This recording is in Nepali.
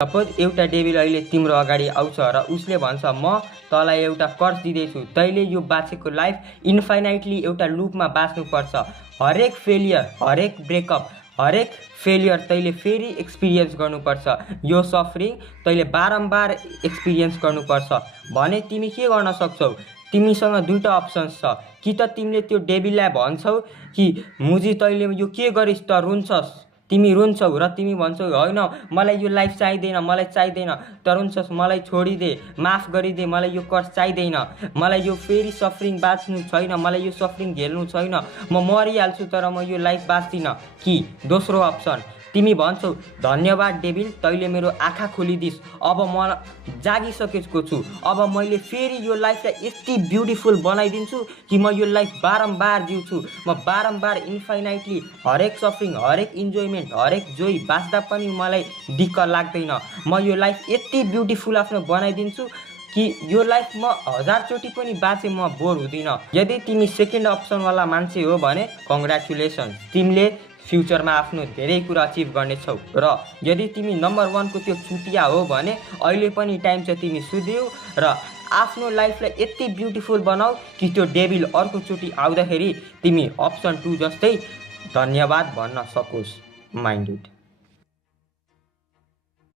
सपोज एउटा डेभिल अहिले तिम्रो अगाडि आउँछ र उसले भन्छ म तँलाई एउटा कर्स दिँदैछु, तैँले यो बाँचेको लाइफ इन्फाइनाइटली एउटा लुपमा बाँच्नुपर्छ। हरेक फेलियर, हरेक ब्रेकअप, हरेक फेलियर तैँले फेरि एक्सपिरियन्स गर्नुपर्छ। यो सफरिङ तैँले बारम्बार एक्सपिरियन्स गर्नुपर्छ। भने तिमी के गर्न सक्छौ? तिमीसँग दुईटा अप्सन्स छ। कि त तिमीले त्यो डेभिललाई भन्छौ कि मुजी तैँले यो के गरिस् त रुन्छस्, तिमी रुन्छौ र तिमी भन्छौ होइन मलाई यो लाइफ चाहिँदैन, मलाई चाहिँदैन, त रुन्छस् मलाई छोडिदे, माफ गरिदे, मलाई यो कर्स चाहिँदैन, मलाई यो फेरि सफरिङ बाँच्नु छैन, मलाई यो सफरिङ झेल्नु छैन, म मरिहाल्छु तर म यो लाइफ बाँच्दिनँ। कि दोस्रो अप्सन तिमी भन्छौ धन्यवाद डेभिल, तैँले मेरो आँखा खोलिदिस्, अब म जागिसकेको छु, अब मैले फेरि यो लाइफलाई यति ब्युटिफुल बनाइदिन्छु कि म यो लाइफ बारम्बार जिउँछु, म बारम्बार इन्फाइनाइटली हरेक सफरिङ, हरेक इन्जोयमेन्ट, हरेक जोइ बाँच्दा पनि मलाई दिक्क लाग्दैन, म यो लाइफ यति ब्युटिफुल आफ्नो बनाइदिन्छु कि यो लाइफ म 1000 चोटि पनि बाँचे म बोर हुँदिनँ। यदि तिमी सेकेन्ड अप्सनवाला मान्छे हो भने कङ्ग्रेचुलेसन, तिमीले फ्युचरमा आफ्नो धेरै कुरा अचिभ गर्नेछौ। र यदि तिमी नम्बर 1 को त्यो चुतिया हो भने अहिले पनि टाइम छ तिमी सुध्रिऊ र आफ्नो लाइफलाई यति ब्युटिफुल बनाऊ कि त्यो डेभिल अर्कोचोटि आउँदाखेरि तिमी अप्सन 2 जस्तै धन्यवाद भन्न सकोस्। माइन्डेड।